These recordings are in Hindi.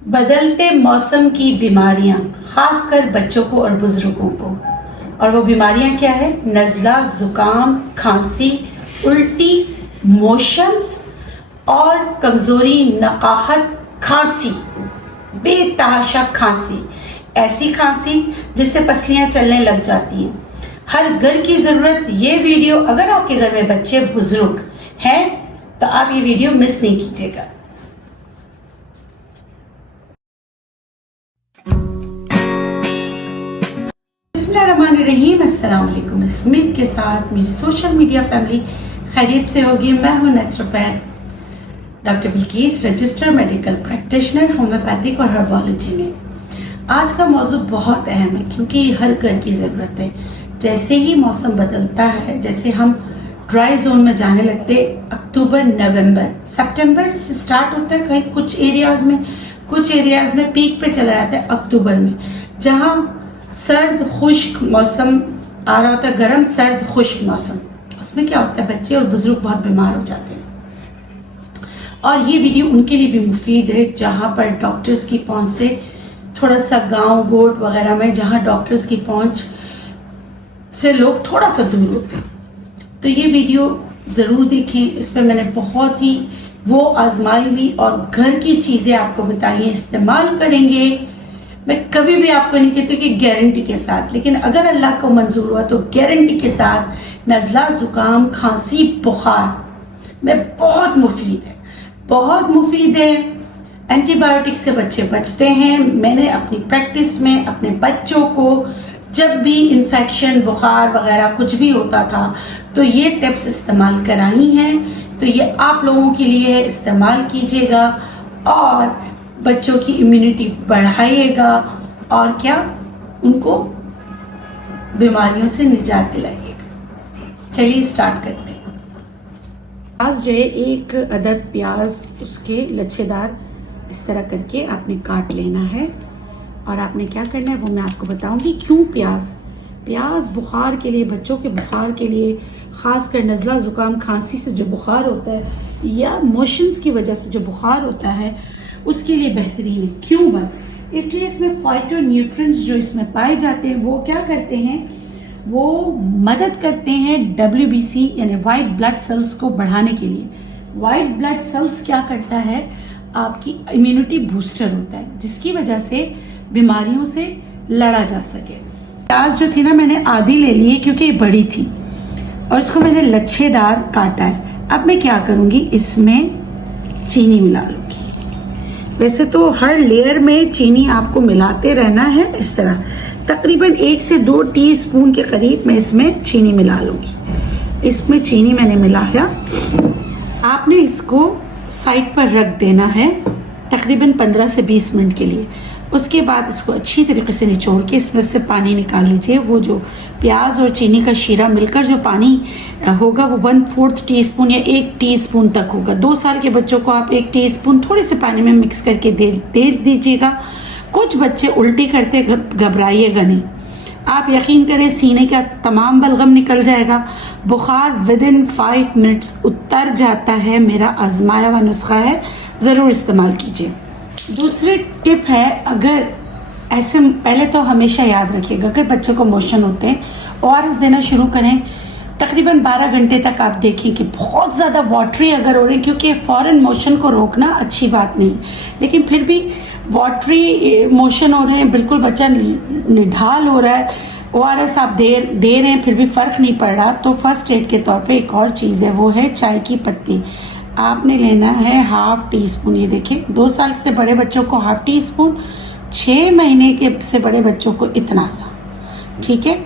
बदलते मौसम की बीमारियां खासकर बच्चों को और बुजुर्गों को, और वो बीमारियां क्या है? नज़ला, जुकाम, खांसी, उल्टी, मोशंस और कमजोरी, नकाहत, खांसी, बेतहाशा खांसी, ऐसी खांसी जिससे पसलियां चलने लग जाती हैं। हर घर की जरूरत ये वीडियो। अगर आपके घर में बच्चे बुजुर्ग हैं तो आप ये वीडियो मिस नहीं कीजिएगा। बिस्मिल्लाहिर्रहमानिर्रहीम। अस्सलाम वालेकुम। इस उम्मीद के साथ मेरी सोशल मीडिया फैमिली खैरियत से होगी। मैं हूँ naturopath doctor Bilkis, registered medical practitioner homeopathic और हर्बोलॉजी में। आज का मौजू बहुत अहम है क्योंकि हर घर की ज़रूरत है। जैसे ही मौसम बदलता है, जैसे हम ड्राई जोन में जाने लगते, अक्टूबर, नवंबर, सितंबर से स्टार्ट होता है कहीं कुछ एरियाज में पीक पे चला जाता है अक्टूबर में, जहाँ सर्द खुश्क मौसम आ रहा होता है, गर्म सर्द खुश्क मौसम। उसमें क्या होता है, बच्चे और बुजुर्ग बहुत बीमार हो जाते हैं। और ये वीडियो उनके लिए भी मुफीद है जहाँ पर डॉक्टर्स की पहुंच से थोड़ा सा गांव गोट वगैरह में, जहाँ डॉक्टर्स की पहुंच से लोग थोड़ा सा दूर होते हैं। तो ये वीडियो ज़रूर देखें। इस पर मैंने बहुत ही वो आजमाई हुई और घर की चीज़ें आपको बताई हैं, इस्तेमाल करेंगे। मैं कभी भी आपको नहीं कहती कि गारंटी के साथ, लेकिन अगर अल्लाह को मंजूर हुआ तो गारंटी के साथ नज़ला, जुकाम, खांसी, बुखार में बहुत मुफीद है। एंटीबायोटिक से बच्चे बचते हैं। मैंने अपनी प्रैक्टिस में अपने बच्चों को जब भी इन्फेक्शन, बुखार वगैरह कुछ भी होता था तो ये टिप्स इस्तेमाल कराई हैं। तो ये आप लोगों के लिए इस्तेमाल कीजिएगा और बच्चों की इम्यूनिटी बढ़ाइएगा और क्या, उनको बीमारियों से निजात दिलाइएगा। चलिए स्टार्ट करते हैं। प्याज जो है, एक अदद प्याज उसके लच्छेदार इस तरह करके आपने काट लेना है। और आपने क्या करना है वो मैं आपको बताऊंगी। क्यों प्याज बुखार के लिए, बच्चों के बुखार के लिए, खासकर नज़ला, जुकाम, खांसी से जो बुखार होता है या मोशंस की वजह से जो बुखार होता है उसके लिए बेहतरीन है। क्यों बात? इसलिए इसमें फाइटोन्यूट्रिएंट्स जो इसमें पाए जाते हैं वो क्या करते हैं, वो मदद करते हैं WBC यानी वाइट ब्लड सेल्स को बढ़ाने के लिए। वाइट ब्लड सेल्स क्या करता है, आपकी इम्यूनिटी बूस्टर होता है, जिसकी वजह से बीमारियों से लड़ा जा सके। प्याज जो थी ना, मैंने आधी ले ली है क्योंकि ये बड़ी थी और इसको मैंने लच्छेदार काटा है। अब मैं क्या करूंगी, इसमें चीनी मिला लूंगी। वैसे तो हर लेयर में चीनी आपको मिलाते रहना है। इस तरह तकरीबन 1 से 2 टीस्पून के करीब मैं इसमें चीनी मिला लूंगी। इसमें चीनी मैंने मिलाया। आपने इसको साइड पर रख देना है तकरीबन 15 से 20 मिनट के लिए। उसके बाद इसको अच्छी तरीके से निचोड़ के इसमें से पानी निकाल लीजिए। वो जो प्याज और चीनी का शीरा मिलकर जो पानी होगा वो 1/4 टीस्पून या 1 टीस्पून तक होगा। 2 साल के बच्चों को आप 1 टीस्पून थोड़े से पानी में मिक्स करके दे दीजिएगा। कुछ बच्चे उल्टी करते, घबराइएगा नहीं। आप यकीन करें, सीने का तमाम बलगम निकल जाएगा। बुखार विदिन 5 मिनट्स उतर जाता है। मेरा आजमाया हुआ नुस्खा है, ज़रूर इस्तेमाल कीजिए। दूसरी टिप है, अगर ऐसे पहले तो हमेशा याद रखिएगा, अगर बच्चों को मोशन होते हैं ORS देना शुरू करें। तकरीबन 12 घंटे तक आप देखें कि बहुत ज़्यादा वाटरी अगर हो रहे हैं, क्योंकि फ़ौरन मोशन को रोकना अच्छी बात नहीं, लेकिन फिर भी वाटरी मोशन हो रहे हैं, बिल्कुल बच्चा निढाल हो रहा है, ORS आप दे रहे हैं फिर भी फ़र्क नहीं पड़ रहा, तो फर्स्ट एड के तौर पे एक और चीज़ है, वो है चाय की पत्ती। आपने लेना है 1/2 टीस्पून। ये देखिए, 2 साल से बड़े बच्चों को 1/2 टीस्पून, 6 महीने के से बड़े बच्चों को इतना सा, ठीक है।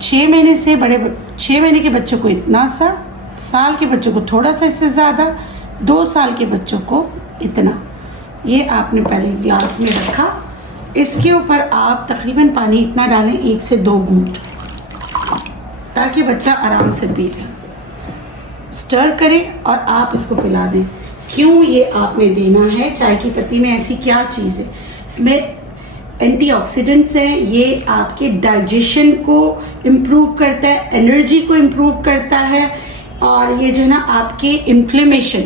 6 महीने के बच्चों को इतना सा, साल के बच्चों को थोड़ा सा इससे ज़्यादा, 2 साल के बच्चों को इतना। ये आपने पहले ग्लास में रखा। इसके ऊपर आप तकरीबन पानी इतना डालें, 1 से 2 घूंट, ताकि बच्चा आराम से पी ले। स्टर करें और आप इसको पिला दें। क्यों ये आपने देना है? चाय की पत्ती में ऐसी क्या चीज़ है, इसमें एंटीऑक्सीडेंट्स हैं। ये आपके डाइजेशन को इम्प्रूव करता है, एनर्जी को इम्प्रूव करता है, और ये जो है ना आपके इन्फ्लेमेशन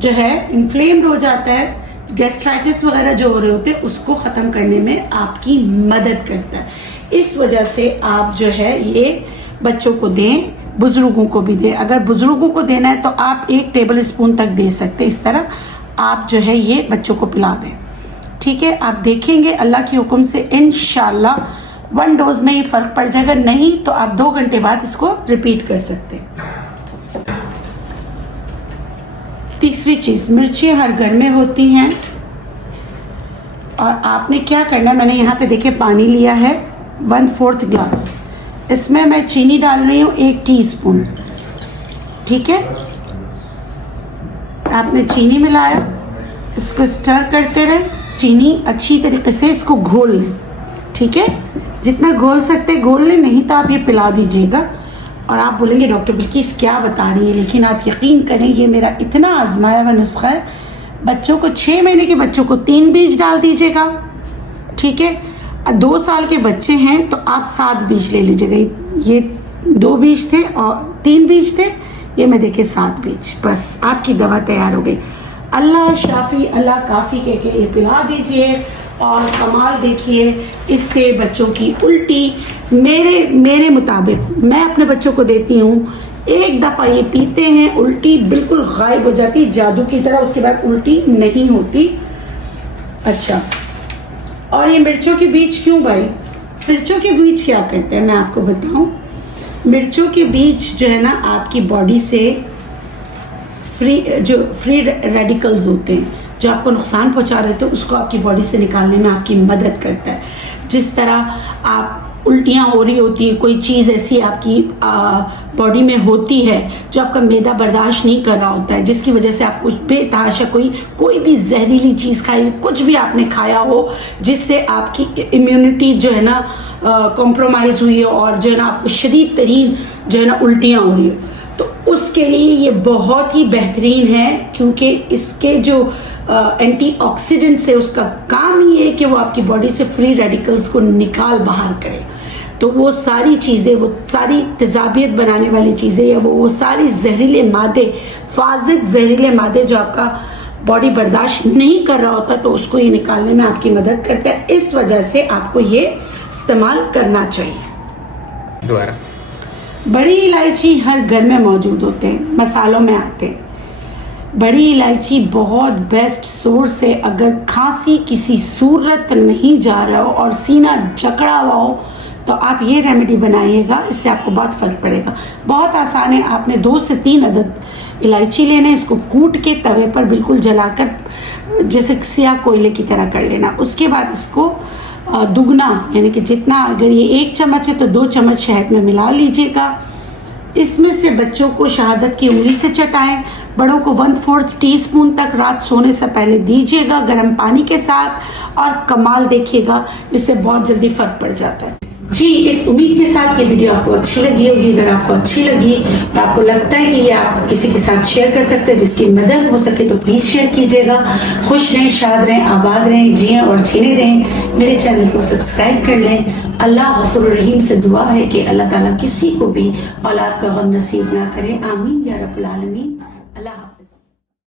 जो है, इन्फ्लेम्ड हो जाता है गैस्ट्राइटिस वगैरह जो हो रहे होते हैं उसको ख़त्म करने में आपकी मदद करता है। इस वजह से आप जो है ये बच्चों को दें, बुजुर्गों को भी दें। अगर बुजुर्गों को देना है तो आप 1 टेबल स्पून तक दे सकते हैं। इस तरह आप जो है ये बच्चों को पिला दें, ठीक है। आप देखेंगे अल्लाह के हुक्म से इंशाल्लाह 1 डोज में ये फ़र्क पड़ जाएगा। नहीं तो आप 2 घंटे बाद इसको रिपीट कर सकते हैं। तीसरी चीज़, मिर्ची हर घर में होती हैं और आपने क्या करना है, मैंने यहाँ पे देखिए पानी लिया है 1/4 ग्लास, इसमें मैं चीनी डाल रही हूँ 1 टीस्पून, ठीक है। आपने चीनी मिलाया, इसको स्टर करते रहे, चीनी अच्छी तरीके से इसको घोल लें, ठीक है। जितना घोल सकते घोल लें, नहीं तो आप ये पिला दीजिएगा। और आप बोलेंगे डॉक्टर बिल्किस क्या बता रही है, लेकिन आप यकीन करें ये मेरा इतना आजमाया हुआ नुस्खा है। बच्चों को 6 महीने के बच्चों को 3 बीज डाल दीजिएगा, ठीक है। 2 साल के बच्चे हैं तो आप 7 बीज ले लीजिएगा। ये 2 बीज थे और 3 बीज थे, ये मैं देखे 7 बीज, बस आपकी दवा तैयार हो गई। अल्लाह शाफी अल्लाह काफ़ी कह के ये पिला दीजिए और कमाल देखिए इससे बच्चों की उल्टी मेरे मुताबिक मैं अपने बच्चों को देती हूँ, 1 दफ़ा ये पीते हैं उल्टी बिल्कुल गायब हो जाती, जादू की तरह, उसके बाद उल्टी नहीं होती। अच्छा, और ये मिर्चों के बीज क्यों भाई? मिर्चों के बीज क्या करते हैं मैं आपको बताऊं। मिर्चों के बीज जो है ना आपकी बॉडी से फ्री रेडिकल्स होते हैं जो आपको नुकसान पहुंचा रहे थे, उसको आपकी बॉडी से निकालने में आपकी मदद करता है। जिस तरह आप उल्टियाँ हो रही होती है, कोई चीज़ ऐसी आपकी बॉडी में होती है जो आपका मैदा बर्दाश्त नहीं कर रहा होता है, जिसकी वजह से आप कुछ बेतहाशा कोई भी जहरीली चीज़ खाई, कुछ भी आपने खाया हो जिससे आपकी इम्यूनिटी जो है ना कॉम्प्रोमाइज़ हुई है और जो है ना आपको शदीद तरीन जो है ना उल्टियाँ हो रही हो, तो उसके लिए ये बहुत ही बेहतरीन है, क्योंकि इसके जो एंटीऑक्सीडेंट से उसका काम ही है कि वो आपकी बॉडी से फ्री रेडिकल्स को निकाल बाहर करे। तो वो सारी चीज़ें, वो सारी तेज़ाबियत बनाने वाली चीज़ें या वो सारी जहरीले मादे, फाजिल जहरीले मादे जो आपका बॉडी बर्दाश्त नहीं कर रहा होता, तो उसको ये निकालने में आपकी मदद करता है। इस वजह से आपको ये इस्तेमाल करना चाहिए। दोबारा, बड़ी इलायची हर घर में मौजूद होते हैं, मसालों में आते हैं। बड़ी इलायची बहुत बेस्ट सोर्स है। अगर खांसी किसी सूरत नहीं जा रहा हो और सीना जकड़ा हुआ हो तो आप ये रेमेडी बनाइएगा, इससे आपको बहुत फ़र्क पड़ेगा। बहुत आसान है, आपने 2 से 3 अदद इलायची लेना है, इसको कूट के तवे पर बिल्कुल जलाकर जैसे सिया कोयले की तरह कर लेना। उसके बाद इसको दुगना, यानी कि जितना, अगर ये 1 चम्मच है तो 2 चम्मच शहद में मिला लीजिएगा। इसमें से बच्चों को शहादत की उंगली से चटाएं, बड़ों को 1/4 टीस्पून तक रात सोने से पहले दीजिएगा गर्म पानी के साथ, और कमाल देखिएगा, इससे बहुत जल्दी फ़र्क पड़ जाता है। जी, इस उम्मीद के साथ ये वीडियो आपको अच्छी लगी होगी। अगर आपको अच्छी लगी और आपको लगता है कि ये आप किसी के साथ शेयर कर सकते हैं जिसकी मदद हो सके, तो प्लीज़ शेयर कीजिएगा। खुश रहें, शाद रहें, आबाद रहें, जिएं और जीने रहें। मेरे चैनल को सब्सक्राइब कर लें। अल्लाह गफूर रहीम से दुआ है कि अल्लाह ताला किसी को भी औलाद का गम नसीब ना करे। आमीन या रब्बुल आलमीन।